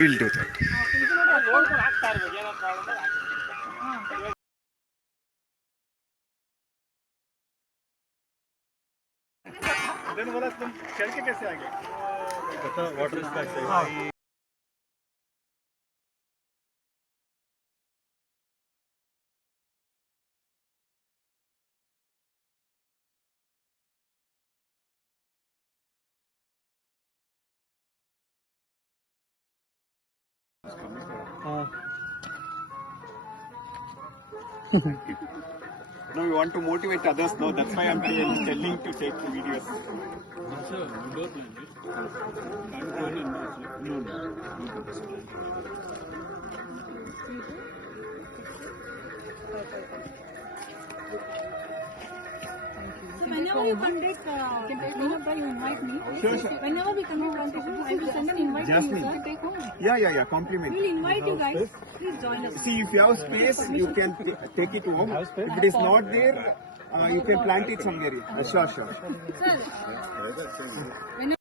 We'll do that. Then बोला तुम चल के कैसे आ गए? Water splash No, we want to motivate others. No, that's why I'm telling to take videos. Whenever you conduct cleanup, you invite me. Sure. Whenever we conduct plantation, I will send an invite to you, sir. Take home. Yeah. Compliment. We will invite you guys. Please join us. See, if you have space, you can take it home. If it is not there, you can plant it somewhere. Sure. Sir, whenever